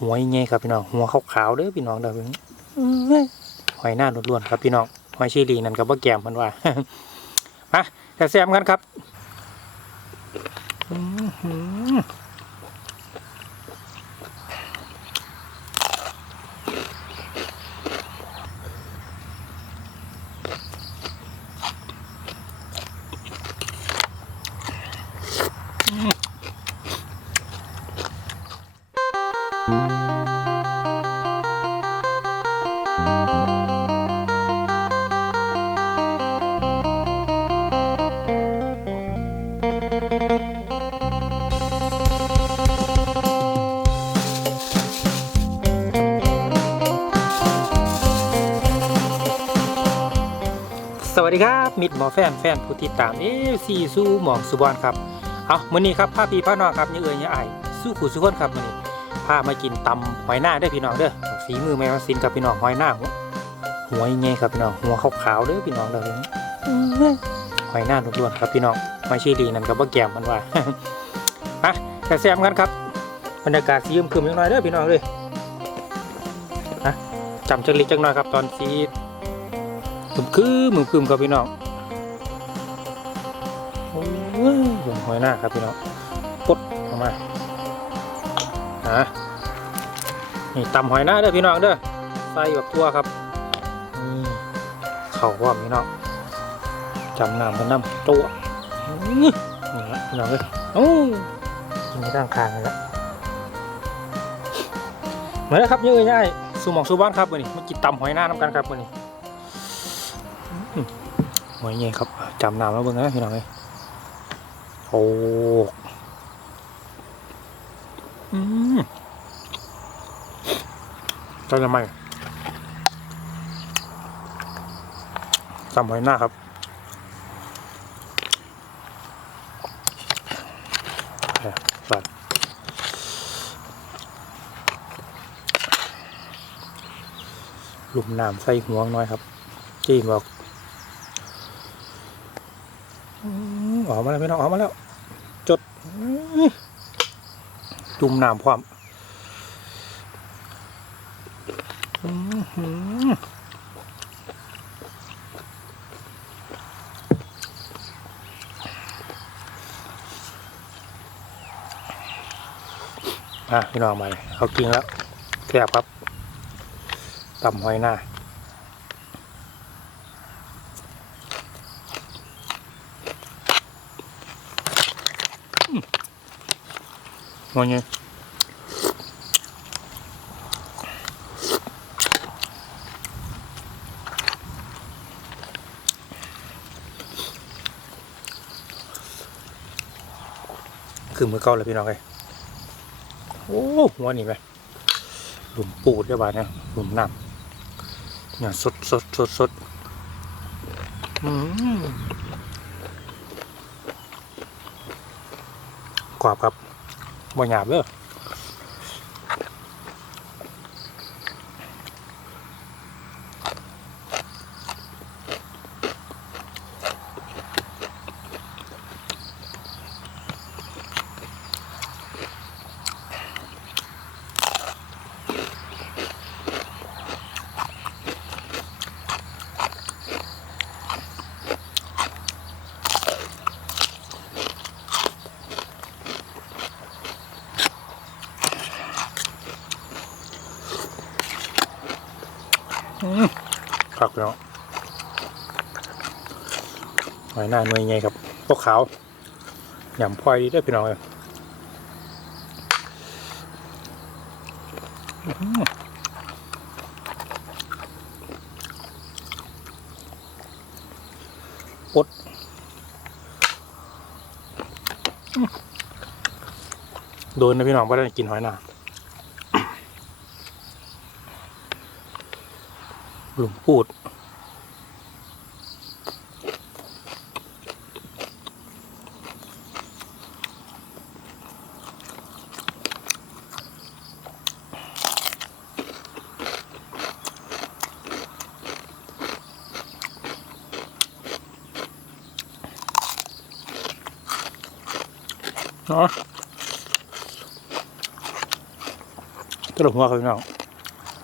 หัวยังไงครับพี่น้องหัวขาวๆเด้อพี่น้องเด้อเบิ่งอื้อหอยหน้าล้วนๆครับพี่น้องหอยชีรีนั่นก็บ่แก้มมันว่ามาแต่แซมกันครับ สวัสดีครับ มิดหมอแฟนแฟนผู้ติดตามเอซีสู้หมองสุบอนครับ เอามื้อนี้ครับพาพี่พาน้องครับยังเอ่ยยังอสู้ขู่สู้คนครับมื้อนี้พามากินตำหอยหน้าเด้พี่น้องเด้อฝีมือแม่มาสินกับพี่น้องหอยหน้าหัวหัวยังไงครับพี่น้องหัวขาวๆเด้อพี่น้องเด้ออื้อหอยหน้าล้วนๆครับพี่น้อง หอยชีรีนั่นก็บ่แก้มมันว่ามาแต่แซมกันครับบรรยากาศสีมครึมจังน่อยเด้อพี่น้องเลยนะจำจักเล็กจังน่อยครับ ตอนสีมึงคือมึงคือครับพี่น้องโอ้ยหอยหน้าครับพี่น้องปดออกมาฮะนี่ตำหอยหน้าเด้อพี่น้องเด้อใส่แบบตัวครับนี่เข่าว่าพี่น้องจำน้ำเป็นน้ำตัว นี่นี่ละพี่น้องเลยโอ้ยกินไม่ตั้งคางเลยละมาแล้วครับเยอะง่ายสู่หมองสู่บ้านครับวันนี้มากินตำหอยหน้าน้ำกันครับวันนี้หอยเงี้ยครับจำนามแล้วเบิ่งนะพี่น้องเอ้ยโอ้อืมจำทำไมจำหอยหน้าครับเอ้ยสัตว์ห ลุมน้ำใส่หัวงน้อยครับจีนบอกออกมาแล้วพี่น้องออกมาแล้ว จด จุ่มน้ำพร้อมอะพี่น้องมาเขากินแล้วแซ่บครับ ตำหอยหน้างอเงี้ยคือมือเก่าเลยพี่น้องเลยโอ้หัวนี่ไปหลุมปูดได้บ้าเนี่ยหลุมน้ำ เนี่ยสดสดสดสดอืมกรอบครับบ่หยาบเลยครับพี่น้อง หอยหน้าหน่วยไงครับพวกขาวหยำพลอยดีเด้พี่น้องเลยอื้อหืออดโดนนะพี่น้องไม่ได้กินหอยหน้าหลุมปูด นาะตลบหัวครับพี่น้อง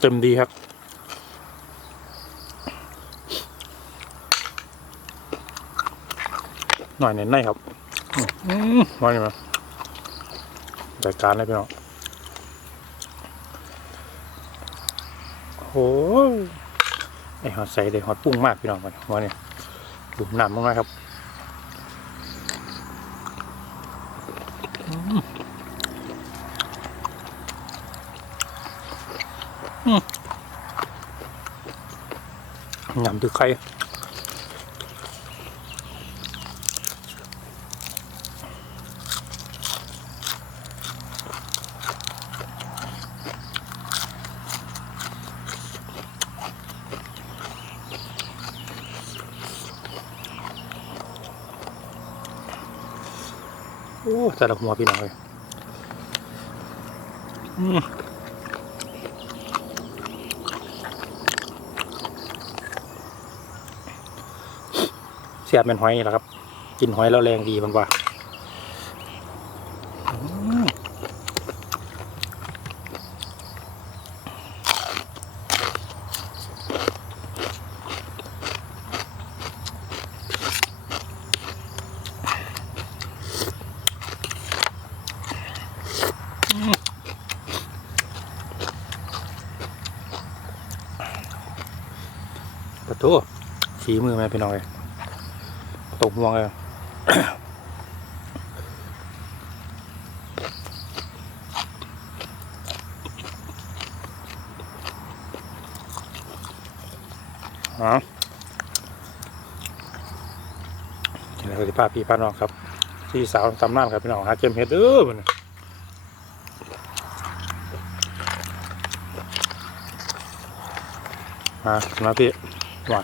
เต็มดีครับหน่อยเน้นในครับอืมอืมาจัดการเลยพี่น้องโอ้ไอหอดใส่เลยหอดปุ้งมากพี่น้องมันมาเนี่ยดูหนำมากครับอืมอืม หนำตึกไข่โอ้แต่ละหัวพี่น้องเลยอืม สียบเป็นหอยนี่แหละครับ กินหอยแล้วแรงดีมันว่าอืมปะโถฝีมือแม่พี่น้องเลย ตกห่วงเลยอ๋อนี่แหละคือป้าพี่ป้าน้องครับพี่สาวตำนานครับพี่น้องหาเจมเฮ็ดเด้อมันมามาพี่ว่า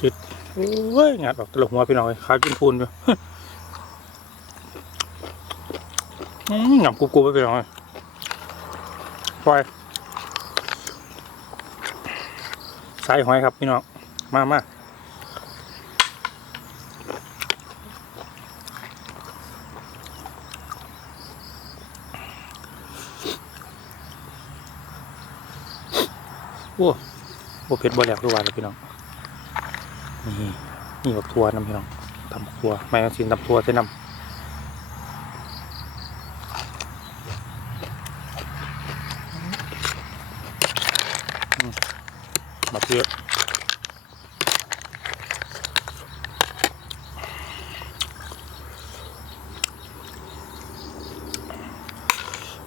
จิต โอ้ยงัดออกตลกหัวพี่น้องเลยขากินพูนอยู่อืมหยำกรุบๆไปพี่น้องเลยปล่อยสายหอยครับพี่น้อง มามาโอ้โอ้เผ็ดบ่แหลกด้วยเลยพี่น้อง นี่นี่บักทัวน้ำพี่น้องตำบักทัวไม่ต้องสินตำทัวใส่น้ำมบักเยอะ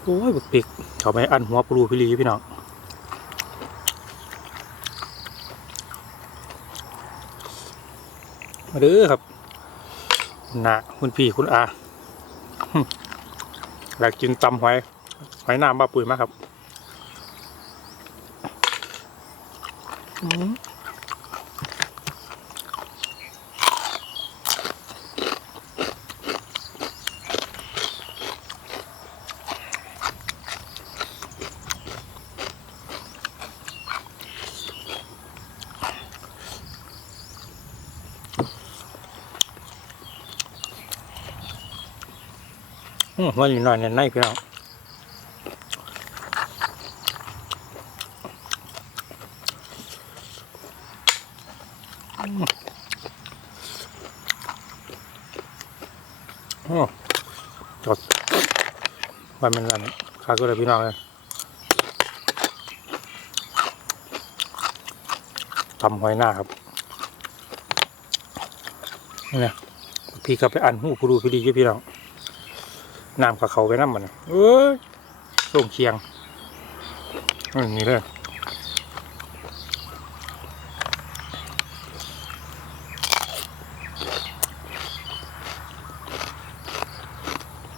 โอ้ยบึกปิกเขาไม่อันหัวปลูพิลีพี่น้อง มาเด้อครับนะคุณพี่คุณอาหึอยากกินตำหอยหอยน้ำบ้าปุ๋ยมากครับ อืม อืมวันนี้หน่อยเนี่ยในพี่น้องอืมโอ้จดวันเป็นอะไรข้าก็เลยพี่น้องเลยทำหอยหน้าครับนี่นะพี่ก็ไปอันหูผู้ดูพี่ดีอยู่พี่น้อง น้ำกับเขาไปน้ำมันเอ้ยส่งเคียงอย่างนี้เลย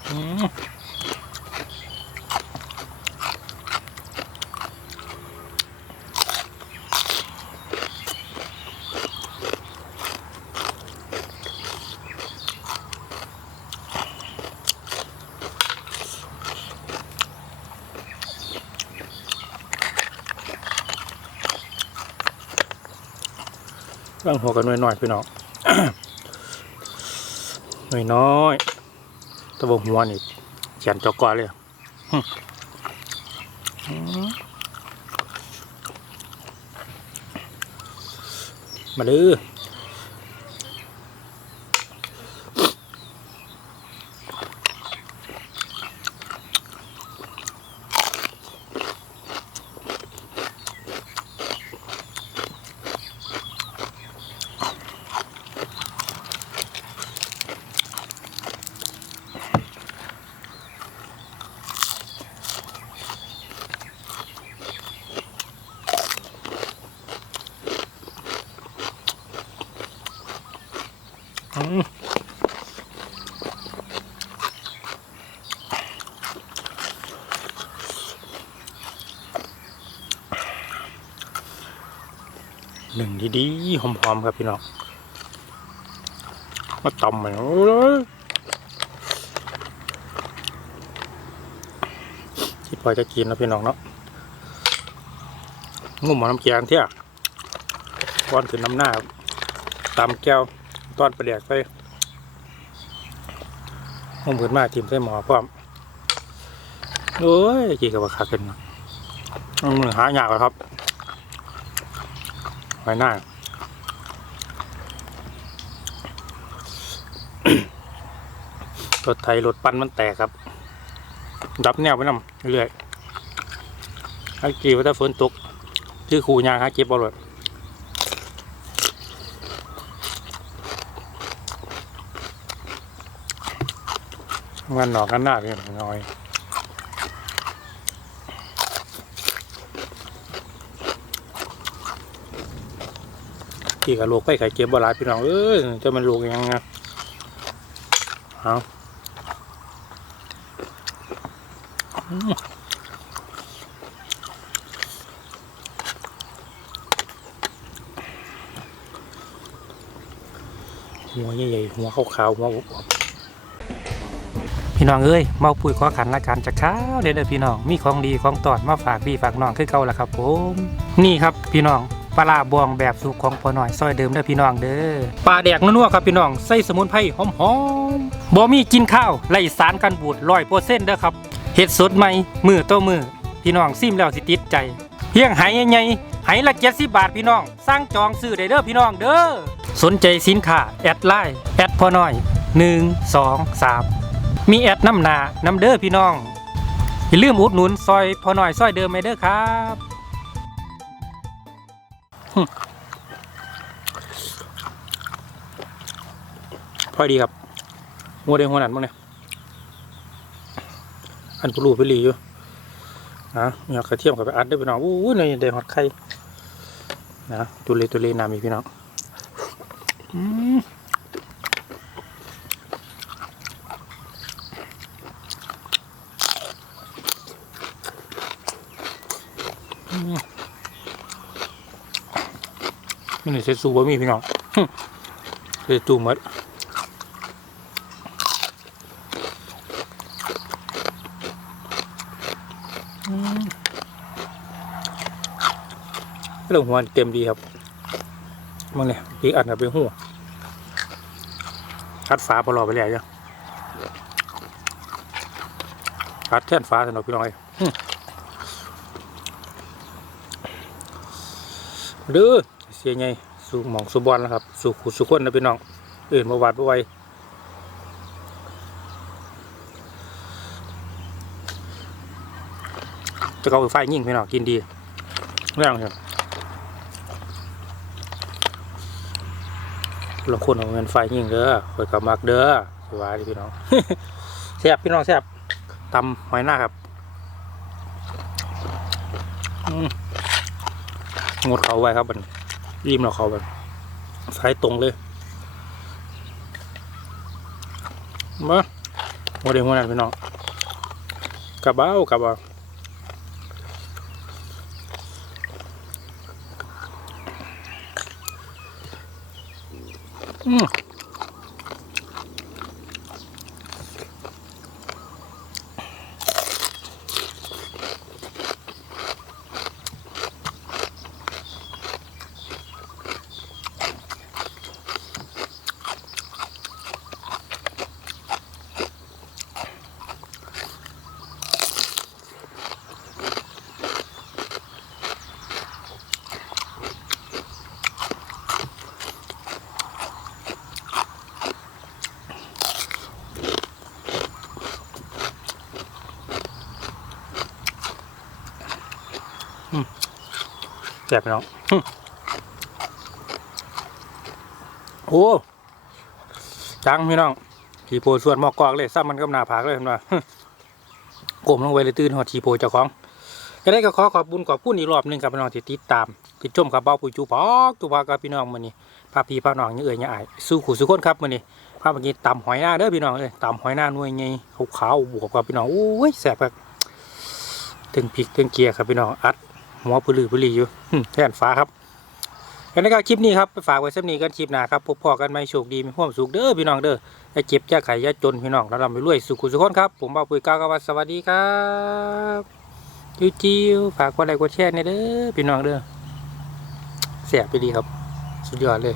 อืม ร่างหัวกันหน่อยๆพี่น้องหน่อยๆแตะบหัวนี่เขียนจอกกอเลยอืมอืมาดื้อม หนึ่งดีๆหอมๆครับพี่น้องมาตำมันโอ้ยคิดพอจะกินแล้วพี่น้องเนาะงุ่มหมอน้ำเกียงเที่ยก้อนขึ้นน้ำหน้าตำแก้วต้อนประเดียกไปงุ่มขึ้นมาทีมใส่หมอพร้อมโอ้ยกี่กับว่าขาขึ้นมาเอามือหายากแล้วครับ ไว้หน้ารถไทยรถปั้นมันแตกครับ ดับแนวไปนำเรื่อยๆถ้ากี่ว่าถ้าฝนตกชื่อครูยางฮะเก็บบอลเลยงานหนอกกันหน้าเป็นน้อย กี่กับโลกไปไข่เก็บบอลลายพี่น้องเอ้ยจะมันโลกยังไงเอาหัวใหญ่ๆหัวขาวๆหัวอบพี่น้องเอ้ยเมาปุ๋ยขอขันละกันจากข้าวเด้อเด้อพี่น้องมีของดีของตอดมาฝากพี่ฝากน้องคือเก่าละครับผม นี่ครับพี่น้อง ปลาบองแบบสุกของพอหน่อยซอยเดิมเด้อพี่น้องเด้อปลาแดกนัวๆครับพี่น้องใส่สมุนไพรหอมๆบ่มีกินข้าวไร้สารกันบูดร้อยเปอร์เซ็นต์เด้อครับเห็ดสดใหม่มือต่อมือพี่น้องซิมแล้วสิติดใจเพียงไหใหญ่ๆไหละเจ็ดสิบบาทพี่น้อง สร้างจองซื้อได้เด้อพี่น้องเด้อสนใจสินค้าแอดไลน์แอดพอน้อย1 2 3มีแอดน้ำหนาน้ำเด้อพี่น้องอย่าลืมอุดหนุนซอยพอน้อยซอยเดิมไปเด้อครับ พอดีครับงัวเดงหัวหนันบ้างเนี่ยอันปลูไปหลีอยู่นะมีกระเทียมกับไปอัดได้พี่น้องอู้ในเดงหอดไข่นะตัวเลตัวเลน้ำมีพี่น้องอืมอืมนี่นี่ เซซูบะมีพี่น้องเซซูหมดอืมเรื่องหัวเต็มดีครับมึงเนี่ยพี่อันกับเป็นหัวคัดฟ้าพอรอไปแล้วจ้ะคัดแท่นฟ้าสนุกพี่น้อยอื้อเดื้อเสียไง สู่หมองสู่บอลนะครับ สู่ขุสู่คนนะพี่น้องอื่นมาวัดมาไว้จะเอาไฟยิ่งพี่น้องกินดีเรื่องครับลงคนเอาเงินไฟยิ่งเด้อคอยกับมักเด้อสวัสดีพี่น้องแซ่บพี่น้องแซ่บตำหอยหน้าครับอืมงดเขาไว้ครับมัน รีมเราเขาแบบสายตรงเลยมาโมเดลหัวหนั้นพี่น้องกระเบ้ากระเบ้าอืม ซ่บพี่น้องโอ้จังพี่น้องทีโพส่วนหมอกกอกเลยซ้ำมันกับหนาผากเลยเห็นป่ะกลมลงไปเลยตื่นหอดทีโพเจ้าของจะได้ก็ขอขอบบุญขอบคุณอีกรอบหนึ่งครับพี่น้องที่ติดตามติดชมกับเบ้าปุยจูปอกจูพากับพี่น้องมื้อนี้พาพี่พาน้องยังเอ่ยยังอายสู้ขู่สู้คนครับมื้อนี้พาเมื่อกี้ตำหอยหน้าเด้อพี่น้องเอ้ยตำหอยหน้าหน่วยไงขาวๆบวกกับพี่น้องโอ้ยแซ่บครับถึงพริกถึงเกียร์ครับพี่น้องอัด หัวผลือผลีอยู่แท่นฟ้าครับแล้วนะครับคลิปนี้ครับไปฝากไว้สักนี้กันคลิปหน้าครับพบพอกันไหมโชคดีมีความสุขเด้อพี่น้องเด้ออย่าเจ็บอย่าไข้อย่าจนพี่น้องแล้วเราไปรวยสุขุสุขคนครับ ผมบ่าวปุ๋ยกาวกวัดสวัสดีครับจิ้วจิ้วฝากกดไลค์กดแชร์ในอยเด้อพี่น้องเด้อเสียไปดีครับ สุดยอดเลย